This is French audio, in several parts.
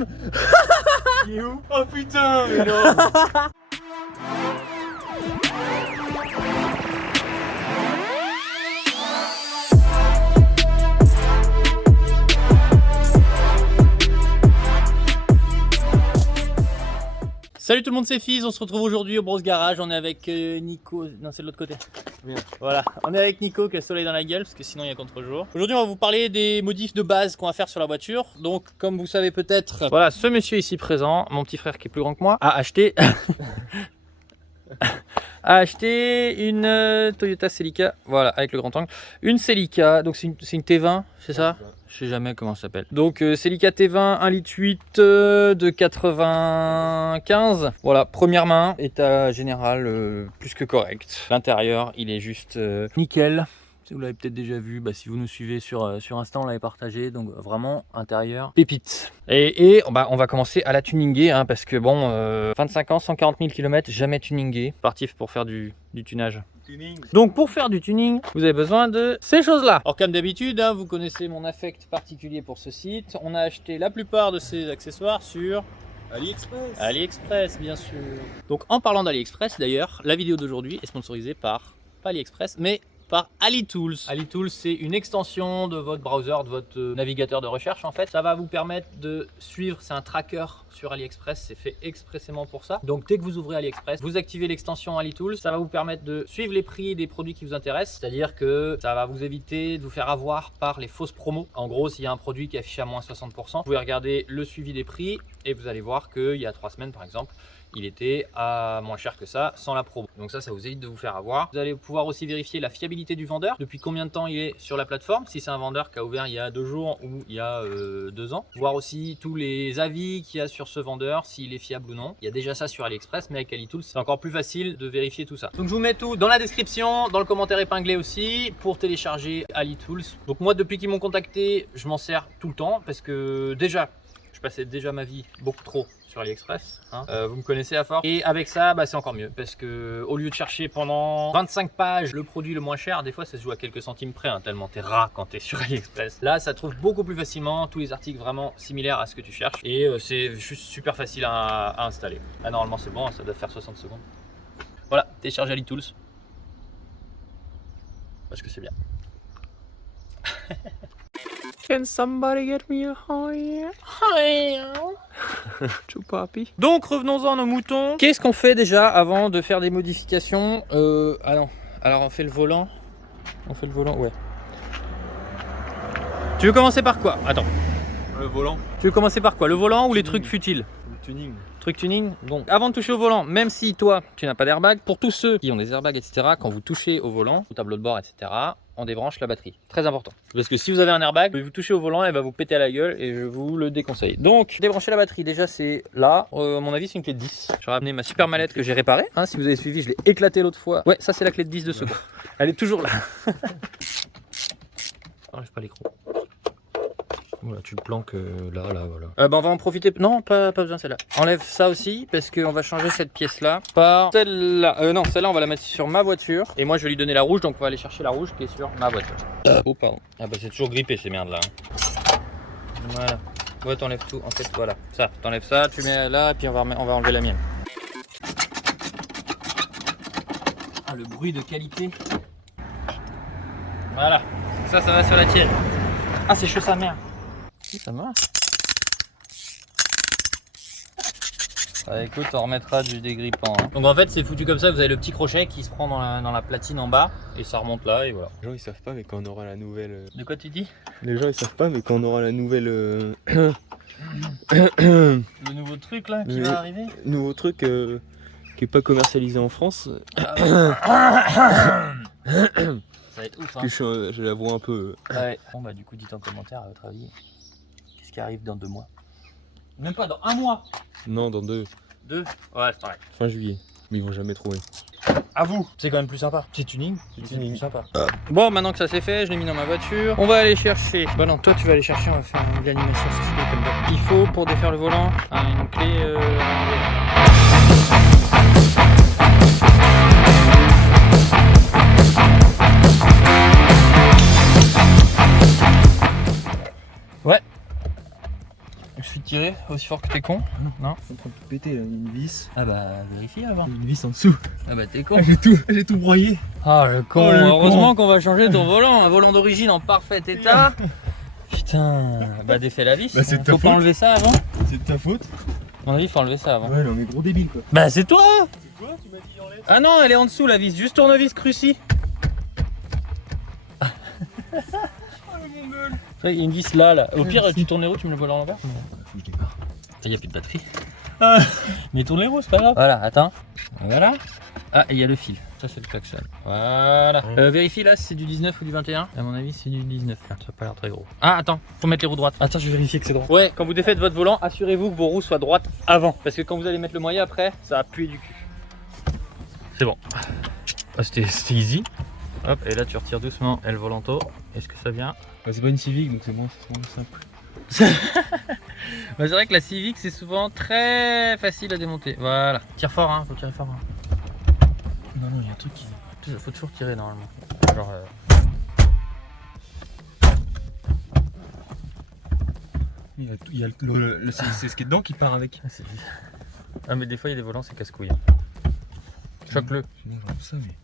film. Il est où? Oh putain, mais non. Salut tout le monde, c'est Fizz, on se retrouve aujourd'hui au Bros Garage, on est avec Nico, non c'est de l'autre côté. Bien. Voilà, on est avec Nico qui a le soleil dans la gueule parce que sinon il y a contre-jour. Aujourd'hui on va vous parler des modifs de base qu'on va faire sur la voiture. Donc comme vous savez peut-être, voilà, ce monsieur ici présent, mon petit frère qui est plus grand que moi, a acheté une Toyota Celica, voilà, avec le grand angle. Une Celica, donc c'est une T20, c'est ça? Je sais jamais comment ça s'appelle. Donc Celica T20 1,8 litre de 95. Voilà, première main, état général plus que correct. L'intérieur, il est juste nickel. Vous l'avez peut-être déjà vu, si vous nous suivez sur Insta, on l'avait partagé, donc vraiment intérieur pépite. Et on va commencer à la tuninguer, hein, parce que bon, 25 ans, 140 000 km, jamais tuningué. Parti pour faire du tunage. Donc pour faire du tuning, vous avez besoin de ces choses-là. Alors comme d'habitude, hein, vous connaissez mon affect particulier pour ce site. On a acheté la plupart de ces accessoires sur AliExpress. AliExpress, bien sûr. Donc en parlant d'AliExpress, d'ailleurs, la vidéo d'aujourd'hui est sponsorisée par, pas AliExpress, mais par AliTools. AliTools, c'est une extension de votre browser, de votre navigateur de recherche en fait. Ça va vous permettre de suivre, c'est un tracker sur AliExpress, c'est fait expressément pour ça. Donc dès que vous ouvrez AliExpress, vous activez l'extension AliTools, ça va vous permettre de suivre les prix des produits qui vous intéressent. C'est-à-dire que ça va vous éviter de vous faire avoir par les fausses promos. En gros, s'il y a un produit qui est affiché à moins 60%, vous pouvez regarder le suivi des prix et vous allez voir qu'il y a 3 semaines par exemple, il était à moins cher que ça sans la promo. Donc ça vous évite de vous faire avoir. Vous allez pouvoir aussi vérifier la fiabilité du vendeur, depuis combien de temps il est sur la plateforme, si c'est un vendeur qui a ouvert il y a 2 jours ou il y a 2 ans. Voir aussi tous les avis qu'il y a sur ce vendeur, s'il est fiable ou non. Il y a déjà ça sur AliExpress, mais avec AliTools, c'est encore plus facile de vérifier tout ça. Donc je vous mets tout dans la description, dans le commentaire épinglé aussi, pour télécharger AliTools. Donc moi, depuis qu'ils m'ont contacté, je m'en sers tout le temps, parce que déjà, je passais déjà ma vie beaucoup trop sur AliExpress, hein. Vous me connaissez à force. Et avec ça, c'est encore mieux, parce que au lieu de chercher pendant 25 pages le produit le moins cher, des fois ça se joue à quelques centimes près, hein, tellement t'es rat quand t'es sur AliExpress. Là, ça trouve beaucoup plus facilement tous les articles vraiment similaires à ce que tu cherches, et c'est juste super facile à installer. Là, normalement c'est bon, ça doit faire 60 secondes. Voilà, télécharge AliTools, parce que c'est bien. Can somebody get me a high? Too papi. Donc revenons-en à nos moutons. Qu'est-ce qu'on fait déjà avant de faire des modifications? Ah non. Alors on fait le volant. On fait le volant, ouais. Tu veux commencer par quoi? Attends. Le volant. Tu veux commencer par quoi? Le volant ou les trucs futiles? Le tuning. Truc tuning. Bon, avant de toucher au volant, même si toi tu n'as pas d'airbag, pour tous ceux qui ont des airbags, etc., quand vous touchez au volant, au tableau de bord, etc., on débranche la batterie. Très important. Parce que si vous avez un airbag, vous touchez au volant, elle va vous péter à la gueule et je vous le déconseille. Donc, débrancher la batterie, déjà c'est là. À mon avis, c'est une clé de 10. J'ai ramené ma super mallette que j'ai réparée. Hein, si vous avez suivi, je l'ai éclaté l'autre fois. Ouais, ça c'est la clé de 10 de secours. Elle est toujours là. Enlève pas l'écran. Voilà, tu le planques là, voilà. On va en profiter. Non, pas besoin de celle-là. Enlève ça aussi, parce qu'on va changer cette pièce-là par celle-là. Non, celle-là, on va la mettre sur ma voiture. Et moi, je vais lui donner la rouge, donc on va aller chercher la rouge qui est sur ma voiture. Oh, pardon. Ah c'est toujours grippé ces merdes-là. Hein. Voilà. Ouais, t'enlèves tout. En fait, voilà. Ça, t'enlèves ça, tu mets là, et puis on va enlever la mienne. Ah, le bruit de qualité. Voilà. Ça va sur la tienne. Ah, c'est chaud sa mère. Ça marche. Écoute, on remettra du dégrippant. Hein. Donc en fait, c'est foutu comme ça. Vous avez le petit crochet qui se prend dans la platine en bas et ça remonte là et voilà. Les gens ils savent pas, mais quand on aura la nouvelle. De quoi tu dis? Les gens ils savent pas, mais quand on aura la nouvelle. Le nouveau truc là qui va arriver. Nouveau truc qui est pas commercialisé en France. Ça va être ouf. Hein. Je la vois un peu. Ouais. Bon du coup, dites en commentaire à votre avis. Qu'est-ce qui arrive dans 2 mois? Même pas dans 1 mois. Non, dans 2. 2? Ouais, c'est pareil. Fin juillet. Mais ils vont jamais trouver. À vous. C'est quand même plus sympa. C'est tuning. C'est plus sympa. Bon, maintenant que ça c'est fait, je l'ai mis dans ma voiture. On va aller chercher. Bah non, toi tu vas aller chercher. On va faire une animation stylée comme ça. Il faut pour défaire le volant une clé. Ouais. Je suis tiré aussi fort que t'es con. Non. C'est en train de péter là, une vis. Ah bah vérifie avant. Une vis en dessous. Ah bah t'es con. J'ai tout broyé. Ah le con. Oh, le Heureusement qu'on va changer ton volant. Un volant d'origine en parfait état. Putain. Bah défais la vis. Bah, c'est de ta faut pas faute. enlever ça avant. C'est de ta faute. À mon avis, faut enlever ça avant. Ouais, non, mais gros débile quoi. Bah c'est toi. C'est quoi? Tu m'as dit j'enlève. Ah non, elle est en dessous la vis. Juste tournevis cruci. Oh mon gueule. Il y a une vis là. Au pire, Merci. tu tournes les roues, tu me le voles à l'envers. Faut que je démarre. Il n'y a plus de batterie. Ah. Mais tourne les roues, c'est pas grave. Voilà, attends. Voilà. Ah, et il y a le fil. Ça, c'est le klaxon. Voilà. Vérifie là si c'est du 19 ou du 21. À mon avis, c'est du 19. Là. Ça n'a pas l'air très gros. Ah, attends. Faut mettre les roues droites. Attends, je vais vérifier que c'est droit. Ouais, quand vous défaites votre volant, assurez-vous que vos roues soient droites avant. Parce que quand vous allez mettre le moyen après, ça va puer du cul. C'est bon. Ah, c'était easy. Hop, et là tu retires doucement el volanto. Est-ce que ça vient? Bah, c'est pas une Civic donc c'est moins simple. Bah, c'est vrai que la Civic c'est souvent très facile à démonter. Voilà. Tire fort, hein, faut tirer fort. Hein. Non, il y a un truc qui. Faut toujours tirer normalement. Genre. Il y a c'est ce qui est dedans qui part avec. Ah, mais des fois il y a des volants, c'est casse-couille. Choque-le. Sinon, j'enlève ça, mais.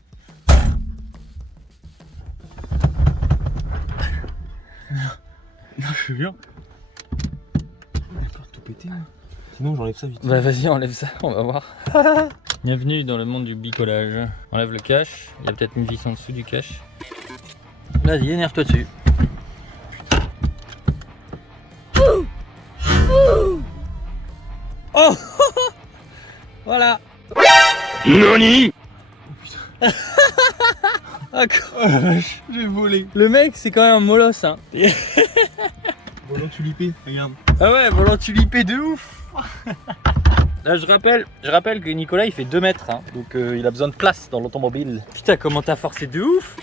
Non, je suis bien. D'accord, tout pété. Hein. Sinon, j'enlève ça vite. Bah vas-y, enlève ça, on va voir. Bienvenue dans le monde du bricolage. Enlève le cache, il y a peut-être une vis en dessous du cache. Vas-y, énerve-toi dessus. Oh voilà. Noni. Ah, Oh la vache, j'ai volé. le mec, c'est quand même un molosse, hein. Volant tulipé, regarde. Ah ouais, volant tulipé de ouf. Là, je rappelle que Nicolas, il fait 2 mètres, hein, donc il a besoin de place dans l'automobile. Putain, comment t'as forcé de ouf.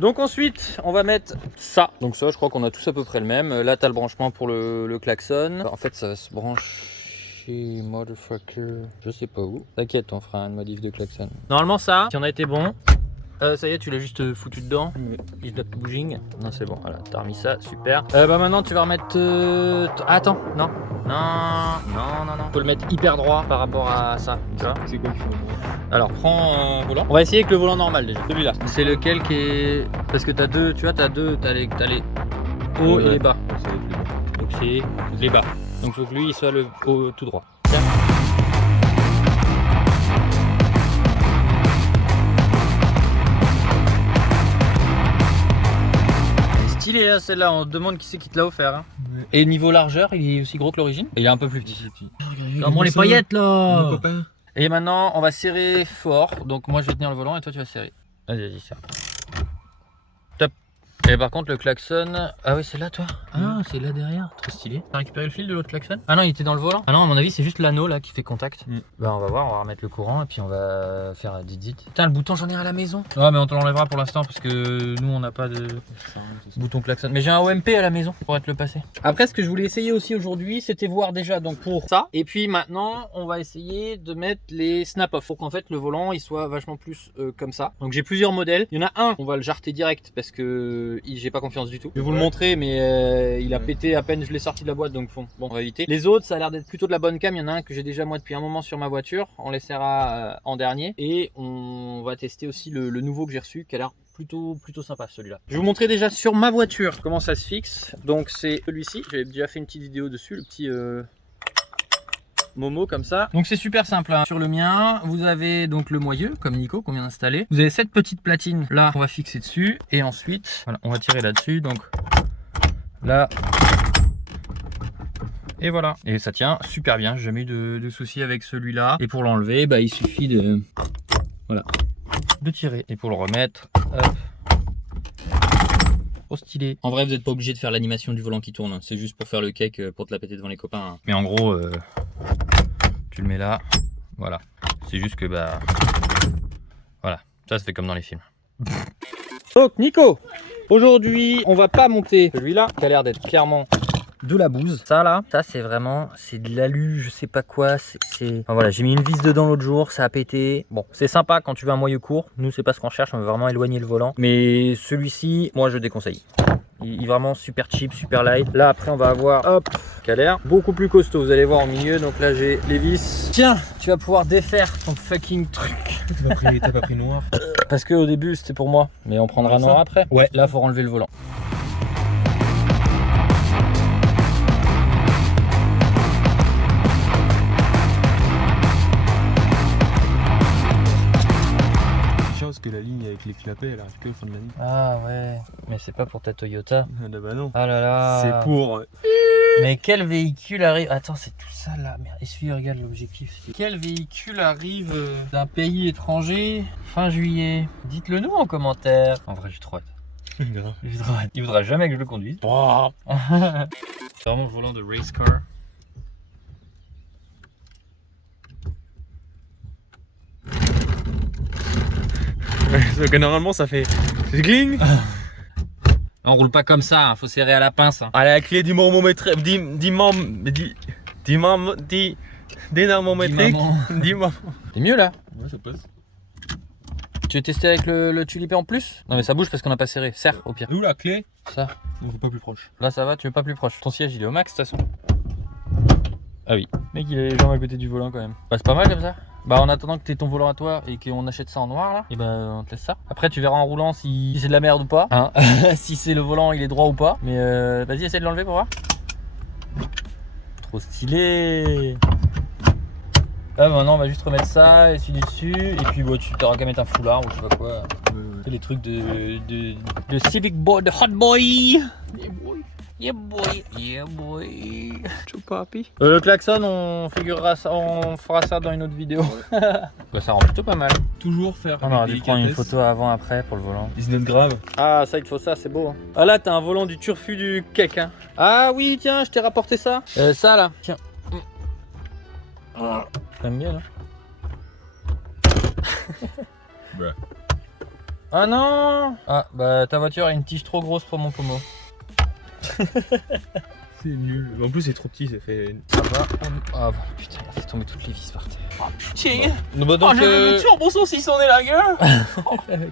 Donc ensuite, on va mettre ça. Donc ça, je crois qu'on a tous à peu près le même. Là, t'as le branchement pour le klaxon. En fait, ça va se brancher, motherfucker, je sais pas où. T'inquiète, on fera une modif de klaxon. Normalement, ça, si on a été bon. Ça y est, tu l'as juste foutu dedans. Is that bouging? Non, c'est bon. Voilà, t'as remis ça, super. Bah maintenant, tu vas remettre. Attends, non. Faut le mettre hyper droit par rapport à ça. Tu vois? C'est quoi qu'il faut? Alors, prends un volant. On va essayer avec le volant normal déjà. Celui-là. C'est lequel qui est. Parce que t'as deux, tu vois, t'as les hauts et les bas. Ça va être les bas. Donc c'est les bas. Donc faut que lui il soit le haut tout droit. Tiens. Stylé hein, celle-là, on se demande qui c'est qui te l'a offert. Hein. Ouais. Et niveau largeur, il est aussi gros que l'origine? Il est un peu plus petit. Regarde, Comment les paillettes là? Mon copain. Et maintenant on va serrer fort. Donc moi je vais tenir le volant et toi tu vas serrer. Vas-y, serre. Top. Et par contre le klaxon. Ah oui, c'est là toi? Ah, c'est là derrière. Trop stylé. T'as récupéré le fil de l'autre klaxon? Ah non, il était dans le volant. Ah non, à mon avis, c'est juste l'anneau là qui fait contact. Bah on va voir, on va remettre le courant et puis on va faire un dit. Putain, le bouton, j'en ai un à la maison. Ouais, mais on te l'enlèvera pour l'instant parce que nous on n'a pas de bouton klaxon. Mais j'ai un OMP à la maison pour te le passer. Après, ce que je voulais essayer aussi aujourd'hui, c'était voir déjà donc pour ça. Et puis maintenant, on va essayer de mettre les snap-off pour qu'en fait le volant il soit vachement plus comme ça. Donc j'ai plusieurs modèles. Il y en a un, on va le jarter direct parce que j'ai pas confiance du tout. Je vais vous le montrer, mais il a pété à peine je l'ai sorti de la boîte, donc bon, on va éviter. Les autres, ça a l'air d'être plutôt de la bonne cam. Il y en a un que j'ai déjà moi depuis un moment sur ma voiture. On l'essaiera en dernier et on va tester aussi le nouveau que j'ai reçu qui a l'air plutôt sympa celui-là. Je vais vous montrer déjà sur ma voiture comment ça se fixe. Donc c'est celui-ci, j'avais déjà fait une petite vidéo dessus, le petit Momo comme ça. Donc c'est super simple hein. Sur le mien, vous avez donc le moyeu comme Nico qu'on vient d'installer. Vous avez cette petite platine là qu'on va fixer dessus et ensuite voilà, on va tirer là-dessus. Donc là et voilà. Et ça tient super bien, j'ai jamais eu de soucis avec celui-là. Et pour l'enlever, bah, il suffit de voilà, de tirer. Et pour le remettre, hop. Trop stylé. En vrai, vous n'êtes pas obligé de faire l'animation du volant qui tourne. Hein. C'est juste pour faire le cake, pour te la péter devant les copains. Hein. Mais en gros, tu le mets là. Voilà. C'est juste que bah voilà, ça se fait comme dans les films. Donc Nico, aujourd'hui, on va pas monter celui-là qui a l'air d'être clairement de la bouse. Ça là, ça c'est vraiment, c'est de l'alu, je sais pas quoi. Enfin, voilà, j'ai mis une vis dedans l'autre jour, ça a pété. Bon, c'est sympa quand tu veux un moyeu court. Nous, c'est pas ce qu'on cherche, on veut vraiment éloigner le volant. Mais celui-ci, moi, je déconseille. Il est vraiment super cheap, super light. Là après on va avoir, hop, qui a l'air beaucoup plus costaud. Vous allez voir au milieu, donc là j'ai les vis. Tiens, tu vas pouvoir défaire ton fucking truc. T'as pas pris noir? Parce que au début c'était pour moi, mais on prendra noir après. Ouais, là faut enlever le volant. Parce que la ligne avec les clapets elle arrive que au fond de la ligne. Ah ouais, mais c'est pas pour ta Toyota. Ah bah non. Ah là là. C'est pour. Mais quel véhicule arrive... Attends, c'est tout ça là. Merde, essuie, regarde l'objectif. Quel véhicule arrive d'un pays étranger fin juillet? Dites-le nous en commentaire. En vrai, j'ai trop hâte. Il voudra jamais que je le conduise. C'est vraiment le volant de race car. Parce que normalement ça fait gling. On roule pas comme ça, hein. Faut serrer à la pince. Hein. À la clé du thermomètre, C'est mieux là. Ouais, ça passe. Tu veux tester avec le tulipé en plus? Non mais ça bouge parce qu'on n'a pas serré. Serre au pire. Où la clé? Ça. On va pas plus proche. Là ça va, tu veux pas plus proche. Ton siège il est au max de toute façon. Ah oui. Mec il a les jambes à côté du volant quand même. Bah c'est pas mal comme ça. Bah en attendant que tu aies ton volant à toi et qu'on achète ça en noir là, et bah on te laisse ça. Après tu verras en roulant si c'est de la merde ou pas. Hein. Si c'est le volant il est droit ou pas. Mais vas-y essaie de l'enlever pour voir. Trop stylé. Là maintenant on va juste remettre ça, essuie du dessus. Et puis bon, tu t'auras qu'à mettre un foulard ou je sais pas quoi. C'est les trucs de Civic Boy, de Hot Boy. Yeah boy. Yeah boy, yeah boy. Papi. Le klaxon, on figurera ça, on fera ça dans une autre vidéo. Bah, ça rend plutôt pas mal. Toujours faire. On aurait dû prendre une photo avant après pour le volant. Is not grave. Ah ça il te faut ça, c'est beau. Hein. Ah là t'as un volant du turfu du cake. Hein. Ah oui tiens, je t'ai rapporté ça. Ça là, tiens. T'aimes bien là. Bah. Ah non. Ah bah ta voiture a une tige trop grosse pour mon pommeau. C'est nul. En plus c'est trop petit, ça fait. Ça va. Ah bah, putain, il a fait tomber toutes les vis par terre. Oh putain. Bon, bah, donc, le turbo saucisse en est la gueule.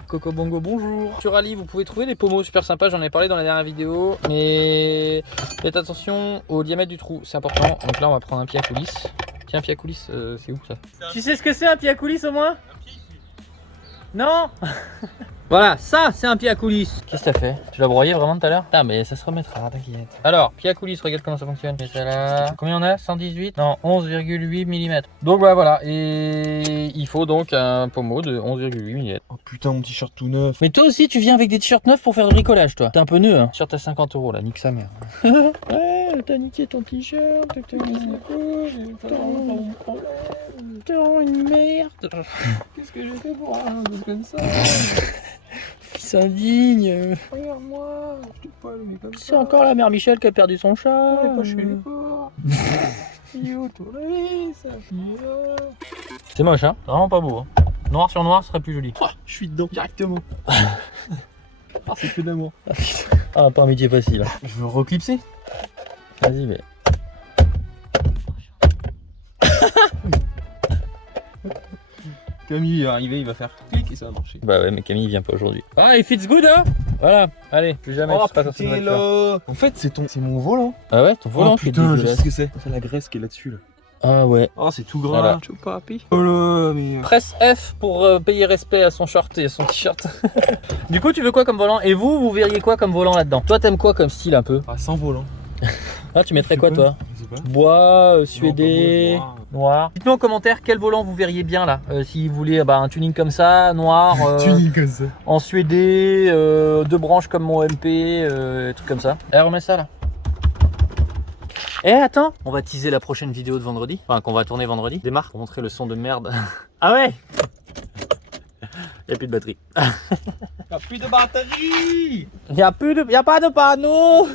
Coco Bongo, bonjour. Sur Ali, vous pouvez trouver des pommeaux super sympas, j'en ai parlé dans la dernière vidéo. Mais faites attention au diamètre du trou, c'est important. Donc là, on va prendre un pied à coulisses. Tiens, un pied à coulisses, c'est où ça? Tu sais ce que c'est un pied à coulisses au moins? Non. Voilà, ça c'est un pied à coulisses. Qu'est-ce que t'as fait? Tu l'as broyé vraiment tout à l'heure? Ah mais ça se remettra, t'inquiète. Alors, pied à coulisses, regarde comment ça fonctionne. Et ça là. Combien on a? 118? Non, 11,8 mm. Donc bah voilà, et il faut donc un pommeau de 11,8 mm. Oh putain, mon t-shirt tout neuf. Mais toi aussi tu viens avec des t-shirts neufs pour faire du bricolage toi. T'es un peu nœud hein. T-shirt à 50 € là, nique sa mère. Ouais, t'as niqué ton t-shirt, t'as une merde. Qu'est-ce que j'ai fait pour un truc comme ça? Fils indigne. Regarde-moi, je t'ai pas allumé comme ça. C'est encore la mère Michel qui a perdu son chat. On est pas chez les porcs. Yo, touriste. C'est moche hein, vraiment pas beau. Hein. Noir sur noir ce serait plus joli. Oh, je suis dedans directement. Ah, c'est que d'amour. Ah, pas un métier facile. Hein. Je veux reclipser. Vas-y, mais. Camille est arrivé, il va faire clic et ça va marcher. Bah ouais, mais Camille il vient pas aujourd'hui. Ah, il fits good hein. Voilà, allez, plus jamais Oh tu passes sur cette putain voiture. là. En fait, c'est mon volant. Ah ouais, ton volant Oh qui est putain, je sais dégueulasse. ce que c'est. C'est la graisse qui est là-dessus là. Ah ouais. Oh, c'est tout gras. Voilà. Ciao papi. Oh là, mais. Presse F pour payer respect à son short et à son t-shirt. Du coup, tu veux quoi comme volant? Et vous verriez quoi comme volant là-dedans? Toi, t'aimes quoi comme style un peu? Ah, sans volant. Ah, tu mettrais quoi toi? Je sais pas. Bois, suédé, Non, noir. Dites-moi en commentaire quel volant vous verriez bien là. Si vous voulez un tuning comme ça, noir, Tuning comme ça. en suédé, deux branches comme mon MP, trucs comme ça. Eh, remets ça là. Eh attends, on va teaser la prochaine vidéo de vendredi, enfin qu'on va tourner vendredi. Démarre pour montrer le son de merde. Ah ouais. Y'a plus de batterie. Y'a plus de batterie. Y'a pas de panneau.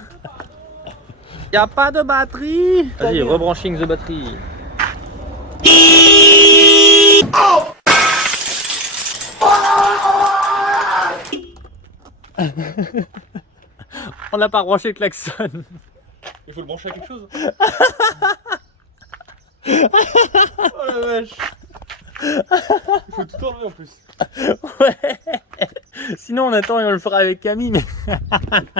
Y'a pas de batterie. Vas-y, rebranching the batterie. On n'a pas branché le klaxon. Il faut le brancher à quelque chose. Oh la vache. Il faut tout enlever en plus. Ouais. sinon on attend et on le fera avec Camille. Mais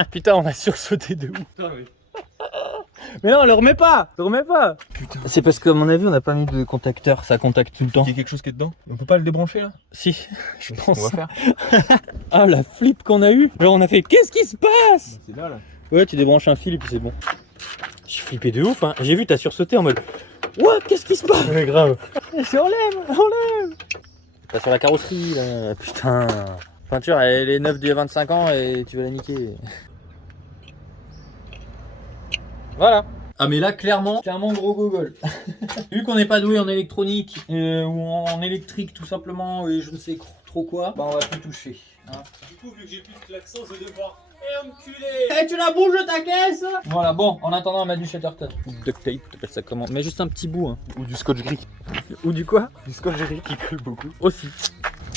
putain, on a sursauté de ouf. Putain, oui. Mais non, le remets pas. Le remets pas. Putain. C'est parce qu'à mon avis, on n'a pas mis de contacteur. Ça contacte tout le temps. Il y a quelque chose qui est dedans. On peut pas le débrancher là? Si, je pense. On va faire. Ah, la flip qu'on a eu. Genre, on a fait qu'est-ce qui se passe? C'est là. Ouais, tu débranches un fil et puis c'est bon. J'ai flippé de ouf, hein. J'ai vu, t'as sursauté en mode what? Qu'est-ce qui se passe? Mais grave. Enlève. Pas sur la carrosserie là. Putain. Peinture, elle est neuve d'il y a 25 ans et tu vas la niquer. Voilà. Ah mais là clairement gros gogol. Vu qu'on n'est pas doué en électronique ou en électrique tout simplement et je ne sais trop quoi, bah on va plus toucher. Hein. Du coup, vu que j'ai plus de klaxon, je vais devoir. Enculé! Eh, tu la bouges ta caisse! Voilà, bon, en attendant on met du Shatterton. Ou duct tape, t'appelles ça comment? Mais juste un petit bout. Hein. Ou du scotch gris. Ou du quoi? Du scotch gris qui colle beaucoup. Aussi.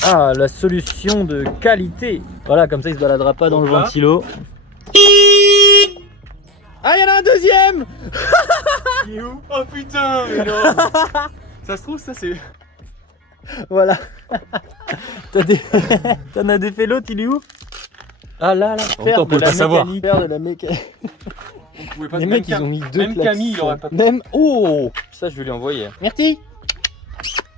Ah, la solution de qualité. Voilà, comme ça il se baladera pas dans le ventilo. Ah, il y en a un deuxième! Il est où? Oh putain! Mais non! Ça se trouve, ça c'est. Voilà. T'en as défait l'autre, il est où? Ah là, On peut pas savoir. Faire de la mécanique. On pouvait pas Les mecs, ils ont mis deux Même klaxons. Camille, il aurait pas pu. Même. Oh! Ça, je vais lui envoyer. Merci!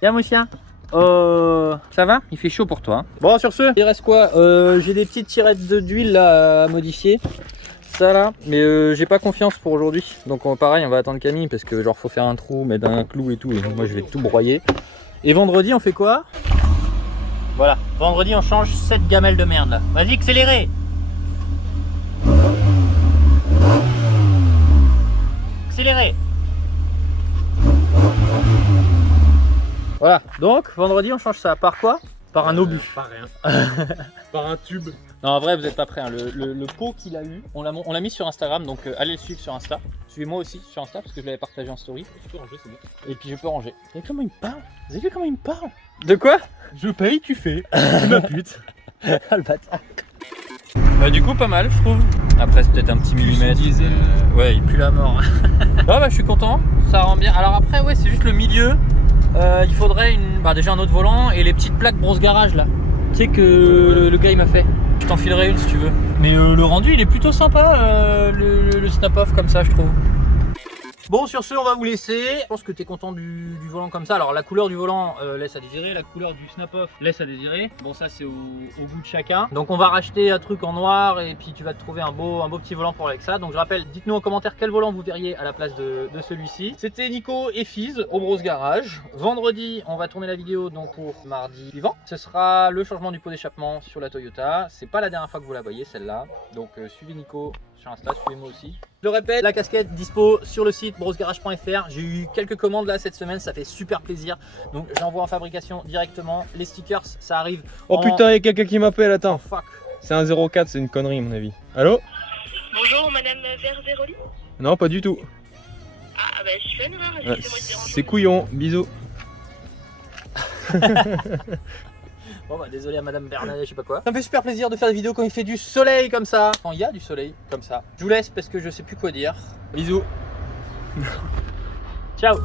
Viens, mon chien. Ça va? Il fait chaud pour toi. Hein. Bon, sur ce, il reste quoi? J'ai des petites tirettes d'huile là à modifier. Ça là, mais j'ai pas confiance pour aujourd'hui. Donc pareil, on va attendre Camille parce que genre faut faire un trou, mettre un clou et tout. Et moi je vais tout broyer. Et vendredi, on fait quoi? Voilà, vendredi on change cette gamelle de merde là. Vas-y, accélérez! Accélérez! Voilà, donc vendredi on change ça. Par quoi? Par un obus. Par rien. Par un tube. Non, en vrai, vous n'êtes pas prêts. Hein. Le pot qu'il a eu, on l'a mis sur Instagram, donc allez le suivre sur Insta. Suivez-moi aussi sur Insta parce que je l'avais partagé en story. Tu peux ranger, c'est bon. Et puis je peux ranger. Et comment il me parle? Vous avez vu comment il me parle? De quoi? Je paye, tu fais. C'est ma pute. Ah le bâtard. Bah du coup pas mal je trouve. Après c'est peut-être un petit millimètre. Diesel. Ouais il pue la mort. Ah bah je suis content, ça rend bien. Alors après ouais c'est juste le milieu. Il faudrait déjà un autre volant et les petites plaques brosse garage là. Tu sais que le gars il m'a fait. Je t'enfilerai une si tu veux. Mais le rendu il est plutôt sympa le snap off comme ça je trouve. Bon sur ce on va vous laisser. Je pense que tu es content du volant comme ça. Alors la couleur du volant laisse à désirer, la couleur du snap off laisse à désirer. Bon ça c'est au goût de chacun. Donc on va racheter un truc en noir et puis tu vas te trouver un beau petit volant pour avec ça. Donc je rappelle, dites-nous en commentaire quel volant vous verriez à la place de celui-ci. C'était Nico et Fiz au Brosse Garage. Vendredi on va tourner la vidéo donc pour mardi suivant. Ce sera le changement du pot d'échappement sur la Toyota. C'est pas la dernière fois que vous la voyez celle-là. Donc suivez Nico sur Insta, suivez-moi aussi. Je le répète, la casquette dispo sur le site brossegarage.fr. J'ai eu quelques commandes là cette semaine, ça fait super plaisir. Donc j'envoie en fabrication directement. Les stickers, ça arrive. Oh putain, il y a quelqu'un qui m'appelle, Oh attends. fuck. C'est un 04, c'est une connerie à mon avis. Allô? Bonjour, madame Verzeroli. Non, pas du tout. Ah, bah, je fais une erreur, Ouais, excusez-moi de déranger. c'est couillon, bisous. Bon bah désolé à madame Bernadette, je sais pas quoi. Ça me fait super plaisir de faire des vidéos quand il fait du soleil comme ça. Quand il y a du soleil comme ça. Je vous laisse parce que je sais plus quoi dire. Bisous. Ciao.